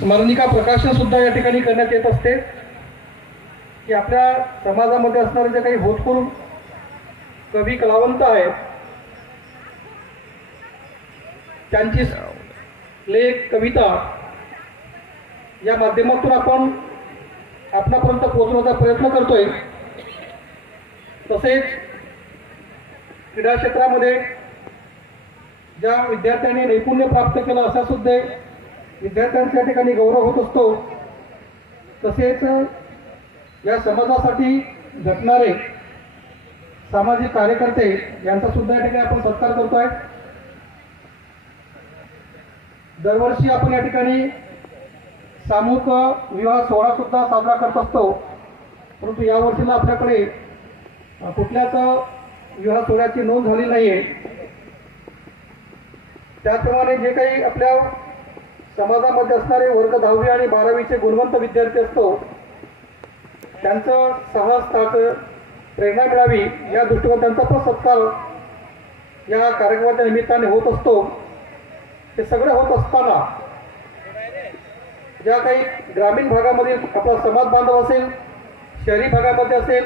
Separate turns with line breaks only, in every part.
स्मरणिका प्रकाशन सुद्धा या ठिकाणी करण्यात येत असते. की आपल्या समाजामध्ये असणारे जे काही होतकरू कवी कलावंत आहेत त्यांची लेख कविता या माध्यमातून आपण आपणापर्यंत पोहोचण्याचा प्रयत्न करतोय. तसेच क्रीडा क्षेत्रामध्ये ज्या विद्यार्थ्यांनी नैपुण्य प्राप्त केलं असा सुद्धा विद्यार्थ्यांच्या ठिकाणी गौरव होत असतो. तसेच या समाजासाठी झटणारे सामाजिक कार्यकर्ते यांचा सुद्धा या ठिकाणी आपण सत्कार करतोय. दरवर्षी आपण या ठिकाणी सामूहिक विवाह सोहळा सुद्धा साजरा करत असतो. परंतु या वर्षीला आपल्याकडे कुठल्याच विवाह सोहळ्याची नोंद झाली नाही आहे त्याचप्रमाणे जे काही आपल्या समाजामध्ये असणारे वर्ग दहावी आणि बारावीचे गुणवंत विद्यार्थी असतो त्यांचं साहस प्रेरणा मिळावी या दृष्टिकोन त्यांचा पण सत्कार या कार्यक्रमाच्या निमित्ताने होत असतो. हे सगळं होत असताना ज्या काही ग्रामीण भागामधील आपला समाज बांधव असेल शहरी भागामध्ये असेल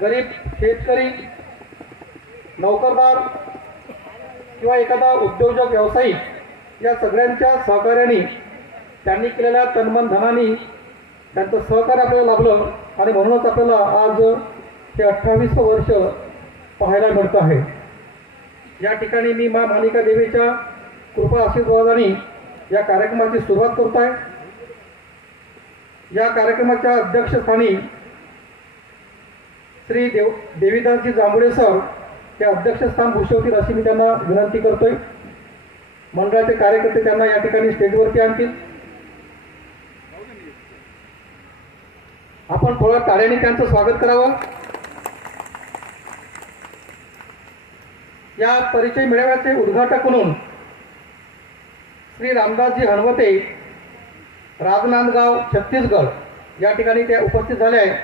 गरीब शेतकरी नोकरदार किंवा एखादा उद्योजक व्यावसायिक या सगळ्यांच्या सहकार्याने त्यांनी केलेल्या तन्मन धनाने त्यांचं सहकार्य आपल्याला लाभलं आणि म्हणूनच आपल्याला आज हे अठ्ठावीस वर्ष पाहायला मिळतं आहे. या ठिकाणी मी मा मालिका देवीच्या कृपा आशीर्वादाने या कार्यक्रमाची सुरुवात करत आहे या कार्यक्रमाच्या अध्यक्षस्थानी श्री देव देवीदासजी जांभुळे सर हे अध्यक्षस्थान भूषवतील अशी मी त्यांना विनंती करतोय. मंडळाचे कार्यकर्ते त्यांना या ठिकाणी स्टेजवरती आणतील. आपण थोड्या टाळ्याने त्यांचं स्वागत करावं. या परिचय मेळाव्याचे उद्घाटक म्हणून श्री रामदासजी हणवते राजनांदगाव छत्तीसगड या ठिकाणी त्या उपस्थित झाल्या आहेत.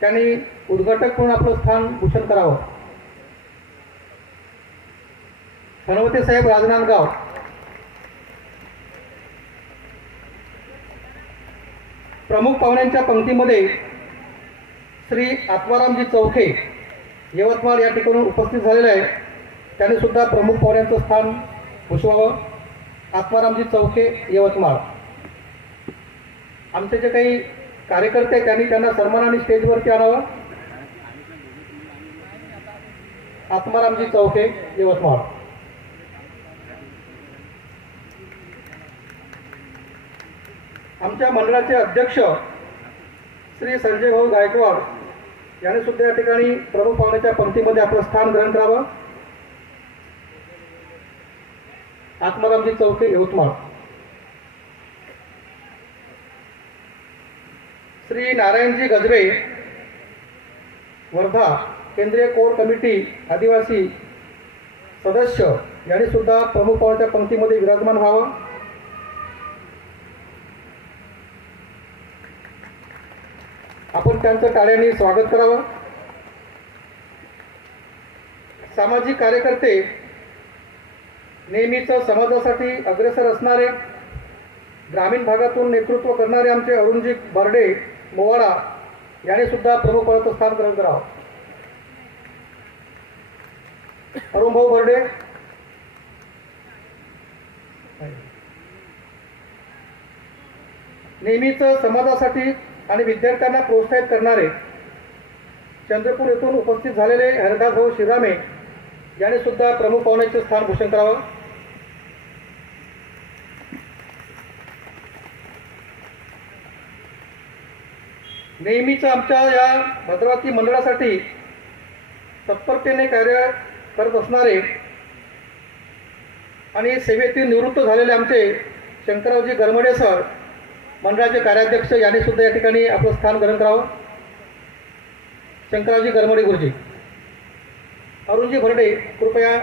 त्यांनी उद्घाटक म्हणून आपलं स्थान भूषण करावं. हनवते साहेब राजनांदगाव. प्रमुख पाहुण्यांच्या पंक्तीमध्ये श्री आत्मारामजी चौखे यवतमाळ या ठिकाणी उपस्थित झालेले आहे. त्यांनी सुद्धा प्रमुख पाहुण्यांचं स्थान भूषवावं. आत्मारामजी चौके यवतमाळ. आमचे जे काही कार्यकर्ते आहेत, त्यांनी त्यांना सन्मानाने स्टेजवरती आणावं. आत्मारामजी चौके यवतमाळ. आमच्या मंडळाचे अध्यक्ष श्री संजय भाऊ गायकवाड यांनी सुद्धा या ठिकाणी प्रमुख पाहुण्याच्या पंक्तीमध्ये आपलं स्थान ग्रहण करावं. आत्मारामजी चौके यवतमाळ. श्री नारायणजी गजबे वर्धा केंद्रीय कोर कमिटी आदिवासी सदस्य यांनी सुद्धा प्रमुख पाहुण्याच्या पंक्तीमध्ये विराजमान व्हावं. आपण त्यांचं टाळ्याने स्वागत करावं. सामाजिक कार्यकर्ते नेहमीच समाजासाठी अग्रेसर असणारे ग्रामीण भागातून नेतृत्व करणारे आमचे अरुणजी बर्डे मोवाडा यांनी सुद्धा प्रमुख पदाचं स्थान ग्रहण करावं. अरुणभाऊ बर्डे. नेहमीच समाजासाठी आणि विद्यार्थ्यांना प्रोत्साहित करणारे चंद्रपूर येथून उपस्थित झालेले हरदासभाऊ शिरामे यांनी सुद्धा प्रमुख पाहुण्याचे स्थान भूषण करावं. नेहमीच आमच्या या भद्रावती मंडळासाठी तत्परतेने कार्य करत असणारे आणि सेवेतील निवृत्त झालेले आमचे शंकररावजी गरमडे सर मंडळाचे कार्याध्यक्ष यांनी सुद्धा या ठिकाणी आपलं स्थान ग्रहण करावं शंकराजी गरमडे गुरुजी. अरुणजी भरडे कृपया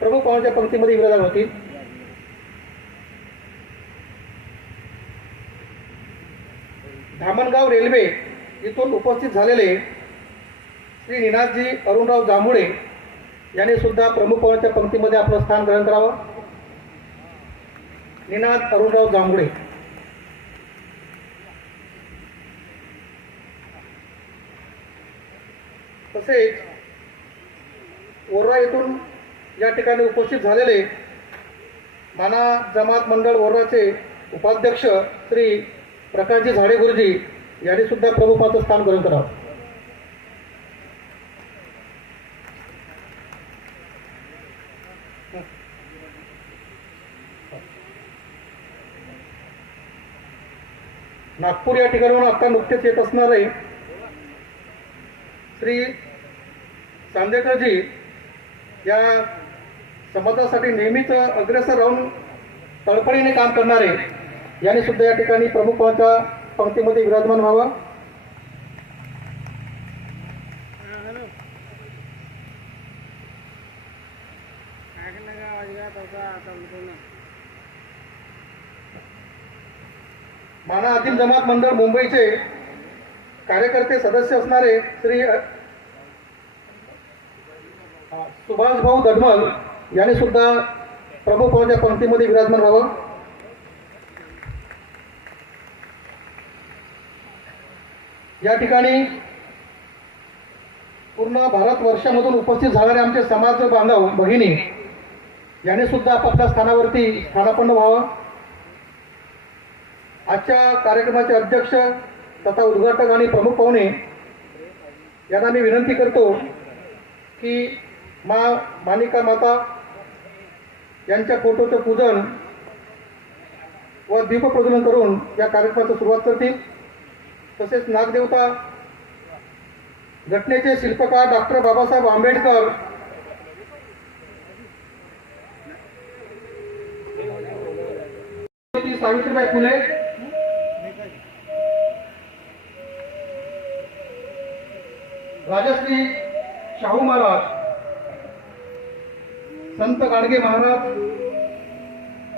प्रमुख पाहुण्याच्या पंक्तीमध्ये विराजमान होतील. धामणगाव रेल्वे इथून उपस्थित झालेले श्री निनाथजी अरुणराव जांभुळे यांनी सुद्धा प्रमुख पाहुण्याच्या पंक्तीमध्ये आपलं स्थान ग्रहण करावं निनाद अरुणराव जांभुळे. तसेच ओर्रा येथून या ठिकाणी उपस्थित झालेले माना जमात मंडळ ओर्राचे उपाध्यक्ष श्री प्रकाशजी झाडे गुरुजी यांनी सुद्धा प्रभुपाचं स्थान ग्रहण करावं. नागपूर या ठिकाणाहून आता नुकतेच येत असणारे श्री चांदेकरजी या समाजासाठी नेहमीच अग्रेसर राहून तळपणीने काम करणारे यांनी सुद्धा या ठिकाणी प्रमुखाच्या पंक्तीमध्ये विराजमान व्हावं. माना आदिम जमात मंडळ मुंबईचे कार्यकर्ते सदस्य असणारे श्री सुभाषभाऊ सुभाष दडमल यांनी सुद्धा प्रमुख पदाच्या पंक्तीमध्ये विराजमान व्हावं. या ठिकाणी पूर्ण भारत वर्षामधून उपस्थित झालेले आमचे समाज बांधव बहिणी यांनी सुद्धा आपापल्या स्थानावरती स्थानापन्न व्हावं. आजच्या कार्यक्रमाचे अध्यक्ष तथा उद्घाटक आणि प्रमुख पाहुणे यांना मी विनंती करतो की मा मानिका माता यांच्या फोटोचं पूजन व दीपप्रज्वलन करून या कार्यक्रमाची सुरुवात करतील. तसेच नागदेवता घटनेचे शिल्पकार डॉक्टर बाबासाहेब आंबेडकर सावित्रीबाई फुले राजश्री शाहू महाराज संत गाडगे महाराज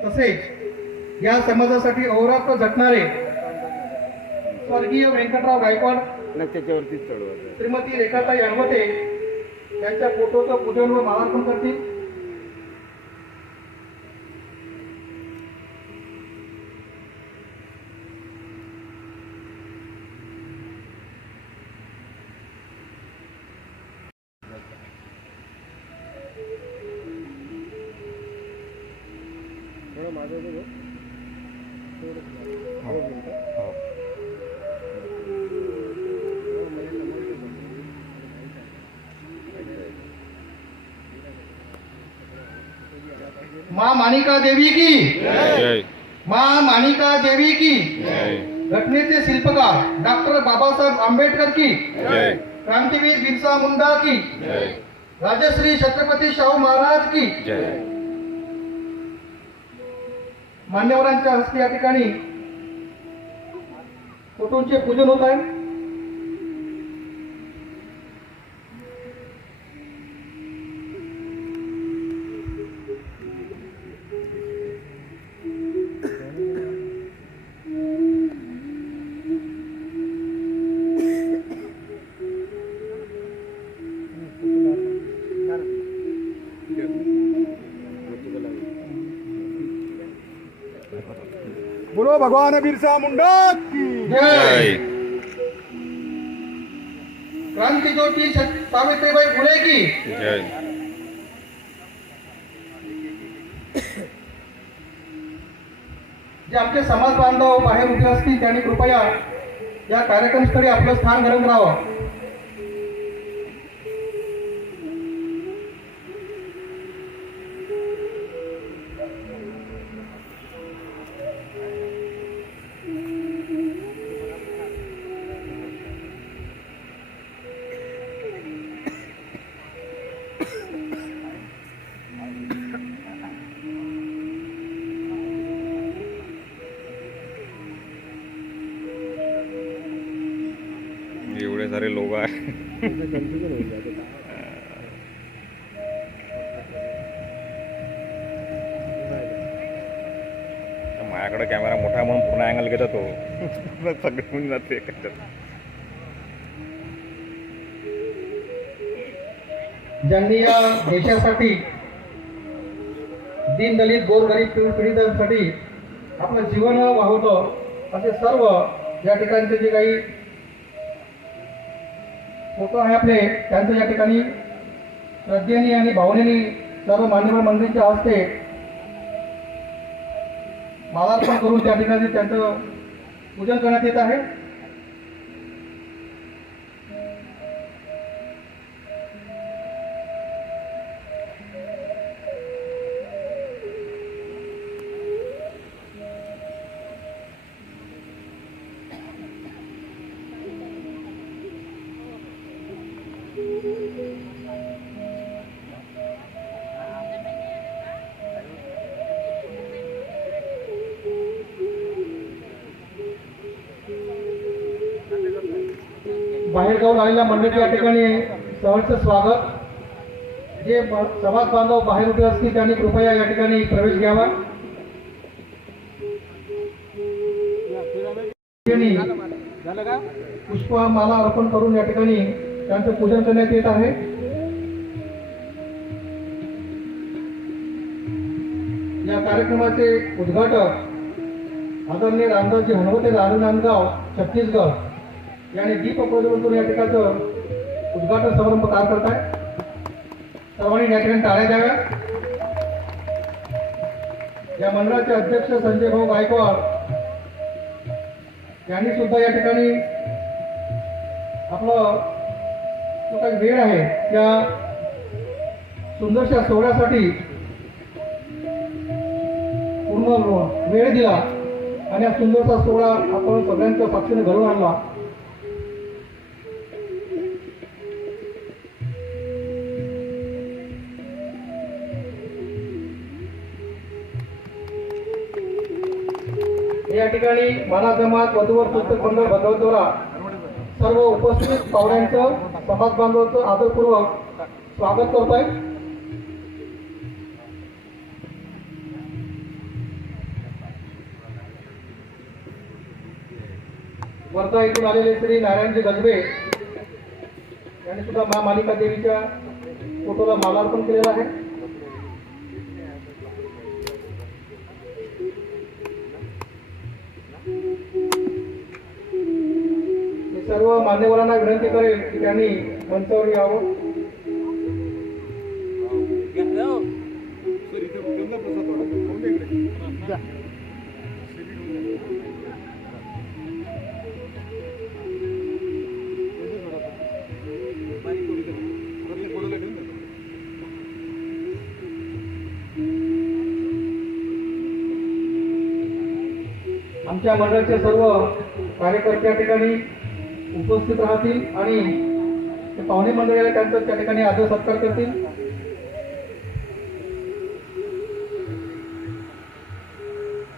तसेच या समाजासाठी अहोरात्र झटणारे स्वर्गीय व्यंकटराव गायकवाड
चढवायचं
श्रीमती रेखाताई अणवते यांच्या फोटोचं पूजन व मालार्पण करतील. मानिका देवी की? माँ मानिका देवी की? घटनेचे शिल्पकार डॉक्टर बाबासाहेब आंबेडकर की? क्रांतीवीर बिरसा मुंडा की? राजश्री छत्रपती शाहू महाराज की? मान्यवरांच्या हस्ते या ठिकाणी फोटोंचे पूजन होत आहे.
भगवान बिरसा मुंडा की
जय।
जय
क्रांती ज्योती सावित्रीबाई फुले की।
जय।
जे आमचे समाज बांधव बाहेर उभे असतील त्यांनी कृपया या कार्यक्रमस्थळी आपलं स्थान ग्रहण करावं
माझ्याकडे कॅमेरा मोठा म्हणून पूर्ण अँगल घेतो तो. सगळं होऊन जाते
ज्यांनी या देशासाठी दीनदलित गोरगरीब पीडितांसाठी आपलं जीवन वाहवतं असे सर्व या ठिकाणचे जे काही तो आहे आपले. त्यांचं या ठिकाणी श्रद्धेने आणि भावनेने सर्व मान्यवर मंडळींच्या हस्ते मालार्पण करून त्या ठिकाणी त्यांचं पूजन करण्यात येत आहे. बाहेर जाऊन आलेल्या मंडळीच्या या ठिकाणी सहर्ष स्वागत. जे समाज बांधव बाहेर उभे असतील त्यांनी कृपया या ठिकाणी प्रवेश घ्यावा. पुष्पमाला अर्पण करून या ठिकाणी त्यांचं पूजन करण्यात येत आहे. या कार्यक्रमाचे उद्घाटक आदरणीय रामदासजी हनुमते नांदगाव छत्तीसगड. यांनी दीप प्रज्वलन करून या ठिकाणचं उद्घाटन समारंभ पार करत आहे सर्वांनी या ठिकाणी टाळ्या द्याव्या. या मंडळाचे अध्यक्ष संजय भाऊ गायकवाड यांनी सुद्धा या ठिकाणी आपलं जो काही वेळ आहे त्या सुंदरशा सोहळ्यासाठी पूर्ण वेळ दिला आणि हा सुंदरसा सोहळा आपण सगळ्यांच्या साक्षीने घडवून आणला. या ठिकाणी माना जमात वधूवर पुस्तक मंडळ भगवतोरा सर्व उपस्थित पाहुण्यांचं समाज बांधवांचं आदरपूर्वक स्वागत करत आहे वर्धा येथून आलेले श्री नारायणजी गजबे यांनी सुद्धा मा मालिका देवीच्या फोटोला मालार्पण केलेला आहे. सर्व मान्यवरांना विनंती करेल की त्यांनी मंचावर यावं. आमच्या मंडळाचे सर्व कार्यकर्त्या ठिकाणी उपस्थित राहतील आणि ते पाहुणे मंडळीला त्यांचा त्यांचं त्या ठिकाणी आदर सत्कार करतील.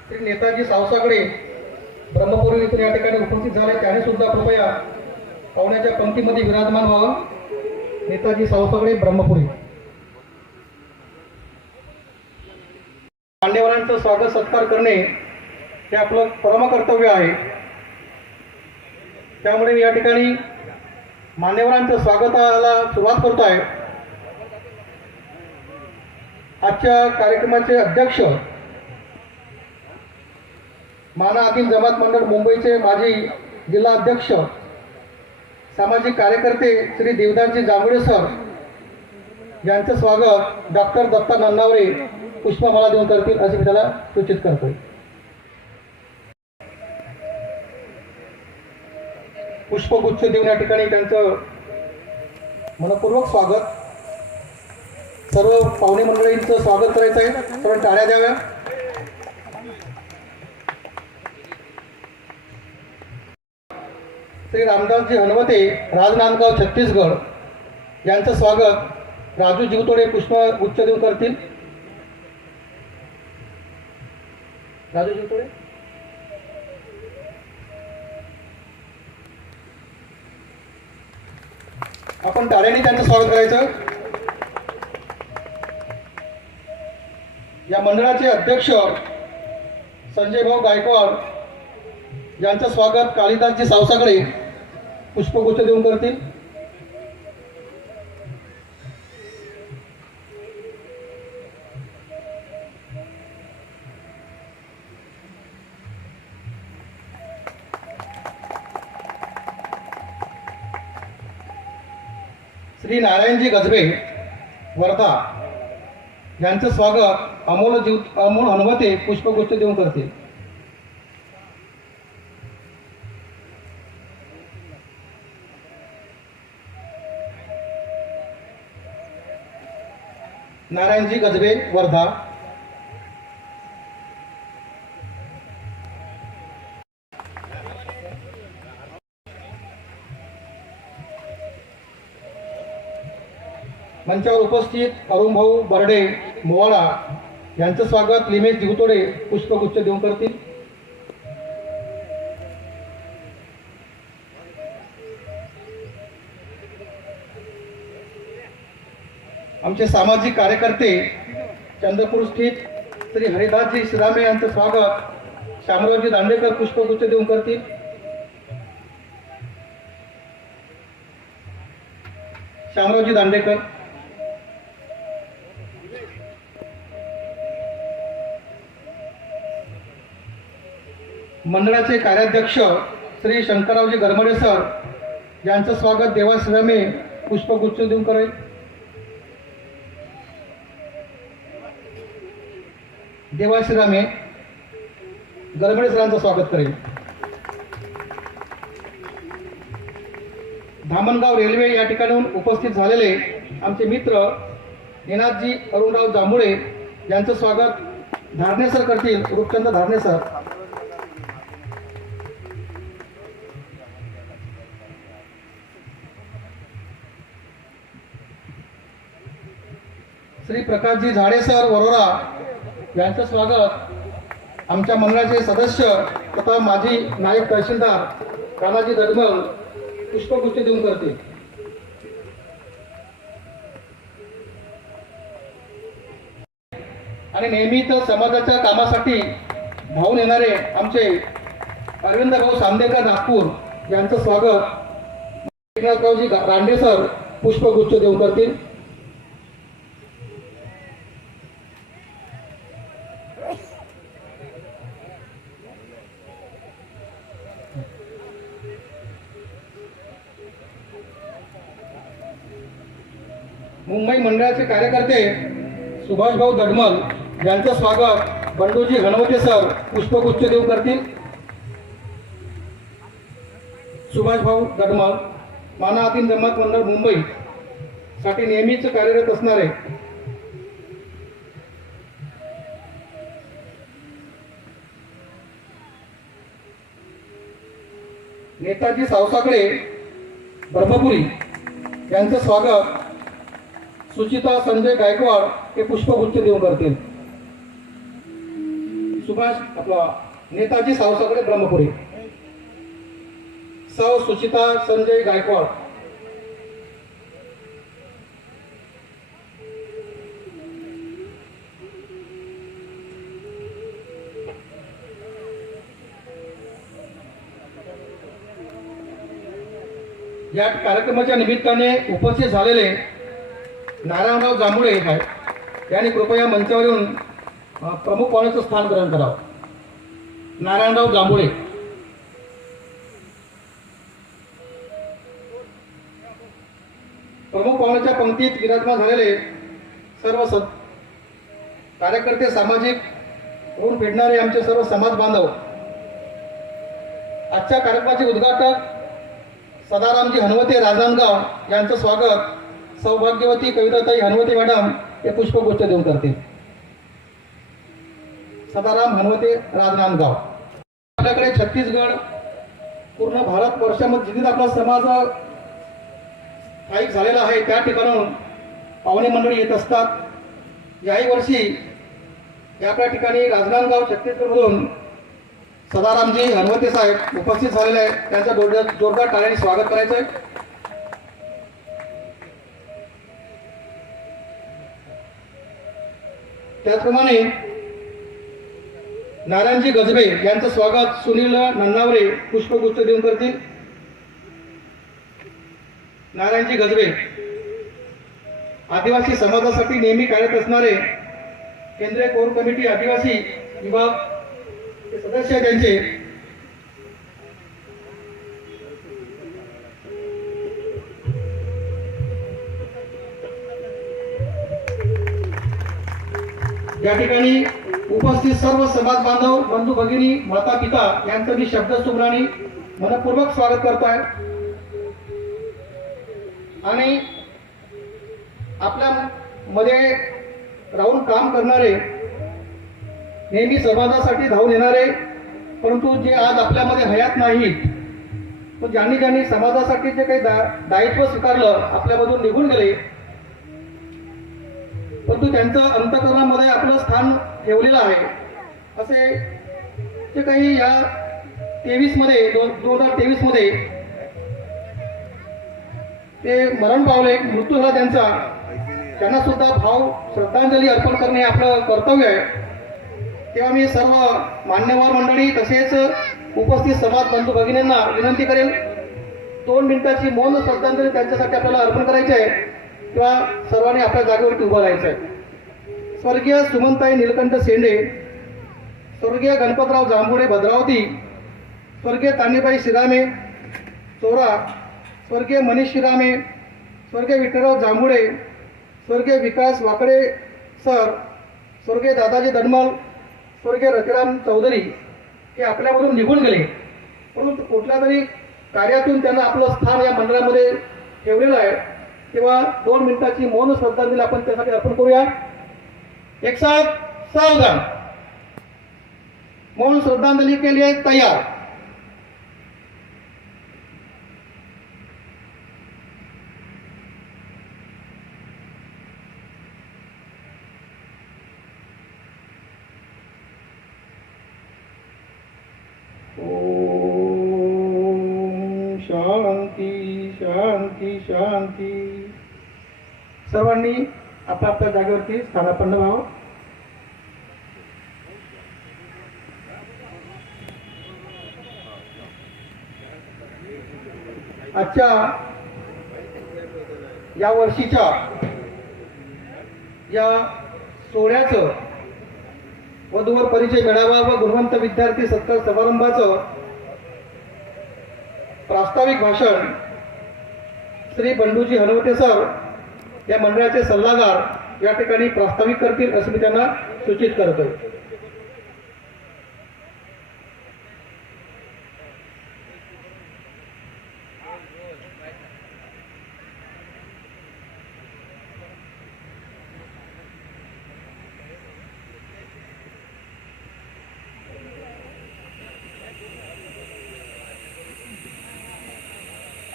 श्री नेताजी सावसाकडे ब्रह्मपुरी इथून या ठिकाणी उपस्थित झाले. त्याने सुद्धा कृपया पाहुण्याच्या पंक्तीमध्ये विराजमान व्हावं. नेताजी सावसाकडे ब्रह्मपुरी. मान्यवरांचं स्वागत सत्कार करणे हे आपलं परमकर्तव्य आहे. त्यामुळे मी या ठिकाणी मान्यवरांचं स्वागताला सुरुवात करतो आहे आजच्या कार्यक्रमाचे अध्यक्ष माना आदिल जमात मंडळ मुंबईचे माजी जिल्हा अध्यक्ष सामाजिक कार्यकर्ते श्री देवदानजी जांभळे सर यांचं स्वागत डॉक्टर दत्ता नन्नावरे पुष्पमाला देऊन करतील असे मी त्याला सूचित करतोय. पुष्पगुच्छ देऊन या ठिकाणी त्यांचं मनपूर्वक स्वागत. सर्व पाहुणे मंडळींचं स्वागत करायचं आहे. कारण टाळ्या द्याव्या. श्री रामदासजी हनुमते राजनांदगाव छत्तीसगड. यांचं स्वागत राजू जीवतोडे पुष्पगुच्छ देऊन करतील. राजू जीवतोडे? आपण टाळ्याने त्यांचं स्वागत करायचं. या मंडळाचे अध्यक्ष संजय भाऊ गायकवाड यांचं स्वागत कालिदासजी सावसाकडे पुष्पगुच्छ देऊन करतील. श्री नारायणजी गजबे वर्धा. यांचं स्वागत अमोल जीव अमोल हनुमते पुष्पगुच्छ देऊन करतील नारायणजी गजबे वर्धा. मंचावर उपस्थित अरुण भाऊ बर्डे मोवाडा यांचं स्वागत लिमेश दिवतोडे पुष्पगुच्छ देऊन करतील. आमचे सामाजिक कार्यकर्ते चंद्रपूर स्थित श्री हरिदासजी श्रीरामे यांचं स्वागत शामरावजी दांडेकर पुष्पगुच्छ देऊन करतील. शामरावजी दांडेकर. मंडळाचे कार्याध्यक्ष श्री शंकररावजी गरमडे सर यांचं स्वागत देवाश्रमे पुष्पगुच्छ देऊन करेल. देवाश्रमे गरमडे सरांचं स्वागत करेल. धामणगाव रेल्वे या ठिकाणाहून उपस्थित झालेले आमचे मित्र निनादजी अरुणराव जांभुळे यांचं स्वागत धारणे सर करतील रूपचंद धारणे श्री प्रकाशजी झाडे सर वरोरा यांचं स्वागत. आमच्या मंडळाचे सदस्य तथा माजी नायक तहसीलदार रामाजी दडमल पुष्पगुच्छ देऊन करतील. आणि नेहमीच समाजाच्या कामासाठी धावून येणारे आमचे अरविंद भाऊ सामदेकर नागपूर यांचं स्वागत. एकनाथरावजी रांडे सर पुष्पगुच्छ देऊन करतील. मंडळाचे कार्यकर्ते सुभाषभाऊ दडमल यांचं स्वागत. बंडूजी घनवते सर पुष्पगुच्छ देऊ करतील. सुभाषभाऊ दडमल मानाआधीन जमात मंडळ मुंबई साठी नेहमीच कार्यरत असणारे. नेताजी सावसाकडे ब्रह्मपुरी यांचं स्वागत. सुचिता संजय गायकवाड हे पुष्पगुच्छ देऊन करतील. सुभाष आपला नेताजी सावसाकडे ब्रह्मपुरी. सौ सुचिता संजय गायकवाड. या कार्यक्रमाच्या निमित्ताने उपस्थित झालेले नारायणराव जांभुळे आहेत. यांनी कृपया मंचावर येऊन प्रमुख पाहुण्याचं स्थान ग्रहण करावं. नारायणराव जांभुळे. प्रमुख पाहुण्याच्या पंक्तीत विराजमान झालेले सर्व स कार्यकर्ते सामाजिक ऋण फेडणारे आमचे सर्व समाज बांधव आजच्या कार्यक्रमाचे उद्घाटक सदारामजी हनुमते राजनांदगाव यांचं स्वागत. सौभाग्यवती कविताताई हनुमती मॅडम हे पुष्पगुच्छ देऊन करतील. सदाराम हनुमते राजनांदगाव. आपल्याकडे छत्तीसगड पूर्ण भारत वर्षामध्ये जिथे आपला समाज स्थायिक झालेला आहे त्या ठिकाणून पाहुणे मंडळी येत असतात. याही वर्षी या आपल्या ठिकाणी राजनांदगाव छत्तीसगडमधून सदारामजी हनुमते साहेब उपस्थित झालेले आहेत. त्यांचं जोरदार जोरदार टाळ्याने स्वागत करायचं आहे त्याचप्रमाणे नारायणजी गजबे यांचं स्वागत सुनील नन्नावरे पुष्पगुच्छ देऊन करतील. नारायणजी गजबे आदिवासी समाजासाठी नेहमी कार्यरत असणारे केंद्रीय कोर कमिटी आदिवासी विभाग सदस्य त्यांचे. या ठिकाणी उपस्थित सर्व समाज बांधव बंधू भगिनी माता पिता यांचं मी शब्द सुमराणी मनपूर्वक स्वागत करत आहे आणि आपल्या मध्ये राहून काम करणारे नेहमी समाजासाठी धावून येणारे परंतु जे आज आपल्यामध्ये हयात नाहीत पण ज्यांनी ज्यांनी समाजासाठी जे काही दा दायित्व स्वीकारलं आपल्यामधून निघून गेले परंतु त्यांचं अंतकरणामध्ये आपलं स्थान ठेवलेलं आहे. असे ते काही या तेवीसमध्ये दोन दोन हजार तेवीसमध्ये ते मरण पावले मृत्यू झाला त्यांचा त्यांना सुद्धा भाव श्रद्धांजली अर्पण करणे हे आपलं कर्तव्य आहे. तेव्हा मी सर्व मान्यवर मंडळी तसेच उपस्थित समाज बंधू भगिनींना विनंती करेल दोन मिनिटाची मौन श्रद्धांजली त्यांच्यासाठी आपल्याला अर्पण करायची आहे. किंवा सर्वांनी आपल्या जागेवरती उभं राहायचं आहे स्वर्गीय सुमनताई नीलकंठ शेंडे स्वर्गीय गणपतराव जांभुडे भद्रावती स्वर्गीय तानीबाई शिरामे चोरा स्वर्गीय मनीष शिरामे स्वर्गीय विठ्ठलराव जांभुडे स्वर्गीय विकास वाकडे सर स्वर्गीय दादाजी दनमल स्वर्गीय रतिराम चौधरी हे आपल्यामधून निघून गेले. परंतु कुठल्या तरी कार्यातून त्यांना आपलं स्थान या मंडळामध्ये ठेवलेलं आहे. किंवा दोन मिनिटाची मौन श्रद्धांजली आपण त्यासाठी अर्पण करूया. एक साथ सावधान. मौन श्रद्धांजलि के लिए तैयार ओम शांती शांती शांती. सर्वांनी आपापल्या आपल्या जागेवरती स्थानापन्न व्हावं. आजच्या या वर्षीच्या या सोहळ्याचं वधूवर परिचय घडावा व गुणवंत विद्यार्थी सत्कार समारंभाचं प्रास्ताविक भाषण श्री बंडूजी हनुमते सर या मंडळाचे सल्लागार या ठिकाणी प्रास्ताविक करतील असं मी त्यांना सूचित करतो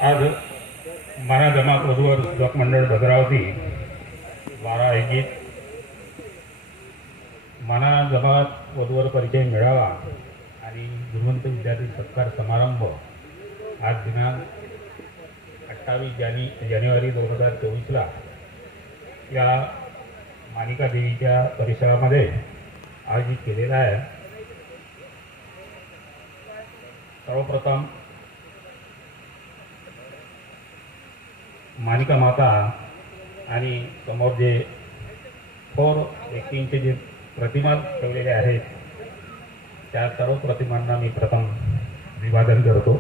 आज मना जमात वधूवर लोक मंडळ भद्रावती बारा एकीत मना जमात वधूवर परिचय मिळावा आणि गुणवंत विद्यार्थी सत्कार समारंभ आज दिनांक अठ्ठावीस जाने जानेवारी दोन हजार चोवीसला या मानिका देवीच्या परिसरामध्ये आयोजित केलेला आहे सर्वप्रथम मानिका माता आणि समोर जे थोर व्यक्तींचे जे प्रतिमा ठेवलेले आहेत त्या सर्व प्रतिमांना मी प्रथम अभिवादन करतो.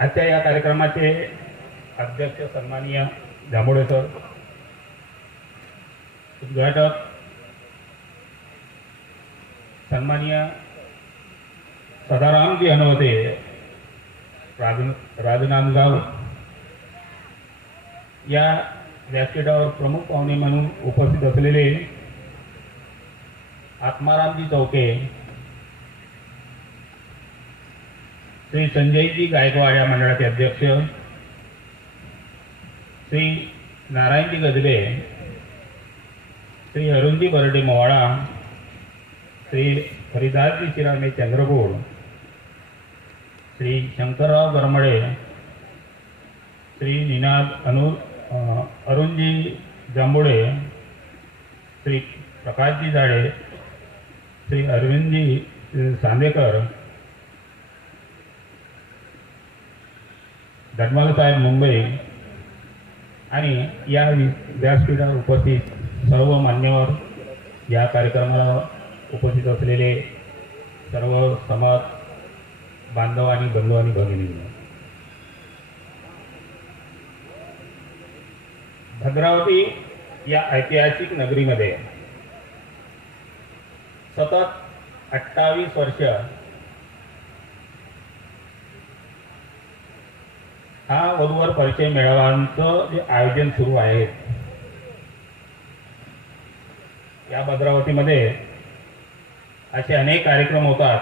आजच्या या कार्यक्रमाचे अध्यक्ष सन्माननीय जांभोळे सर उद्घाटक सन्माननीय सदारामजी हनवते राज राजनांदगाव. या व्यासपीठावर प्रमुख पाहुणे म्हणून उपस्थित असलेले आत्मारामजी चौके श्री संजयजी गायकवाड या मंडळाचे अध्यक्ष श्री नारायणजी गजबे श्री अरुणजी बरडे मोवाडा श्री हरिदासजी शिरामे चंद्रपूर श्री शंकरराव गरमडे श्री निनाद अनु अरुणजी जांभोळे श्री प्रकाशजी जाडे श्री अरविंदजी सांदेकर धर्माल साहेब मुंबई आणि या व्यासपीठावर उपस्थित सर्व मान्यवर या कार्यक्रमाला उपस्थित असलेले सर्व समाज बांधव आणि बंधू आणि भगिनींना भद्रावती या ऐतिहासिक नगरीमध्ये सतत अठ्ठावीस वर्ष हा वधूवर परिचय मेळाव्यांचं जे आयोजन सुरू आहे या भद्रावतीमध्ये असे अनेक कार्यक्रम होतात.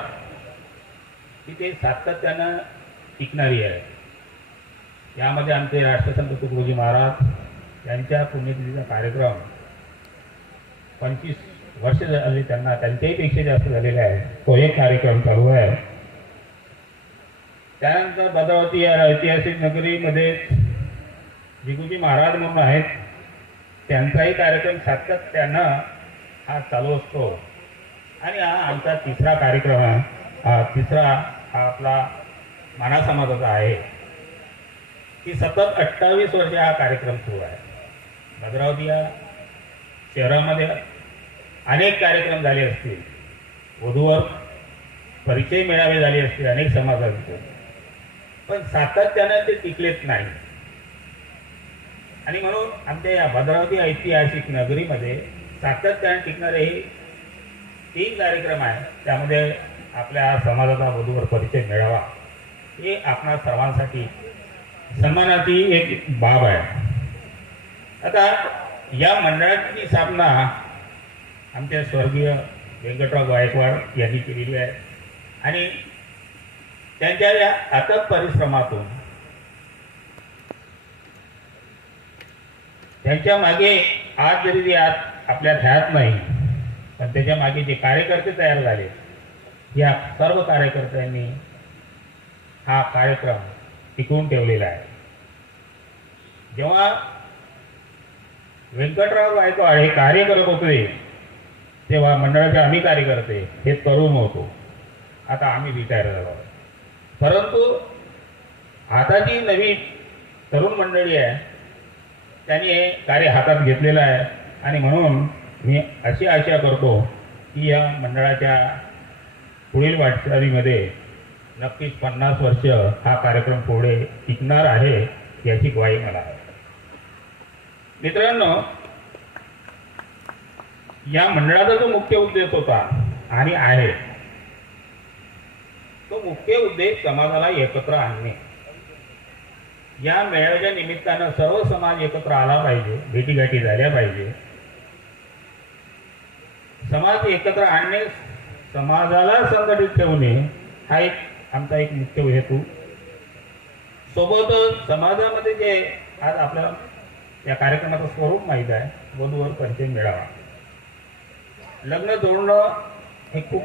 की ते सातत्यानं टिकणारी आहे. यामध्ये आमचे राष्ट्रसंत तुकडोजी महाराज यांच्या पुण्यतिथीचा कार्यक्रम पंचवीस वर्ष झाली त्यांना त्यांच्याही पेक्षा जास्त झालेले आहे. तो एक कार्यक्रम चालू आहे. त्यानंतर भद्रावती या ऐतिहासिक नगरीमध्ये जिगुजी महाराज म्हणून आहेत. त्यांचाही कार्यक्रम सातत्यानं हा चालू असतो. आणि हा आमचा तिसरा कार्यक्रम आहे. तिसरा हा आपला माना समाजाचा आहे. की सतत अठ्ठावीस वर्षे हा कार्यक्रम सुरू आहे. भद्रावती या शहरामध्ये अनेक कार्यक्रम झाले असतील. वधूवर परिचय मेळावे झाले असतील अनेक समाजांचे. पण सातत्यानं ते टिकलेच नाही. आणि म्हणून आमच्या या भद्रावती ऐतिहासिक नगरीमध्ये सातत्याने टिकणारे हे तीन कार्यक्रम आहे त्यामध्ये आपल्या समाजाचा वधूवर परिचय मिळावा हे आपणा सर्वांसाठी सन्मानाची एक बाब आहे. आता या मंडळाची स्थापना आमच्या स्वर्गीय व्यंकटराव गायकवाड यांनी केलेली आहे. आणि त्यांच्या या अथक परिश्रमातून त्यांच्या मागे आज जरी ते आज आपल्या ध्यात नाही पण त्याच्यामागे जे कार्यकर्ते तयार झाले या सर्व कार्यकर्त्यांनी हा कार्यक्रम टिकवून ठेवलेला आहे. जेव्हा व्यंकटराव गायकवाड हे कार्य करत होते तेव्हा मंडळाचे आम्ही कार्यकर्ते हे तरुण होतो. आता आम्ही रिटायर झालो परंतु आता जी नवी तरुण मंडळी आहे त्यांनी हे कार्य हातात घेतलेलं आहे. आणि म्हणून मी अशी आशा करतो की या मंडळाच्या पुढील वाटचालीमध्ये नक्कीच पन्नास वर्ष हा कार्यक्रम पुढे टिकणार आहे याची ग्वाही मला आहे. मित्रांनो या मंडळाचा जो मुख्य उद्देश होता आणि आहे तो मुख्य उद्देश समाजाला एकत्र आणणे. या मेळाव्याच्या निमित्तानं सर्व समाज एकत्र आला पाहिजे भेटीगाठी झाल्या पाहिजे. समाज एकत्र आणणे समाजाला संघटित ठेवणे हा एक आमचा एक मुख्य हेतू. सोबतच समाजामध्ये जे आज आपल्या या कार्यक्रमाचं स्वरूप माहीत आहे वधूवर परिचय मिळावा. लग्न जोडणं हे खूप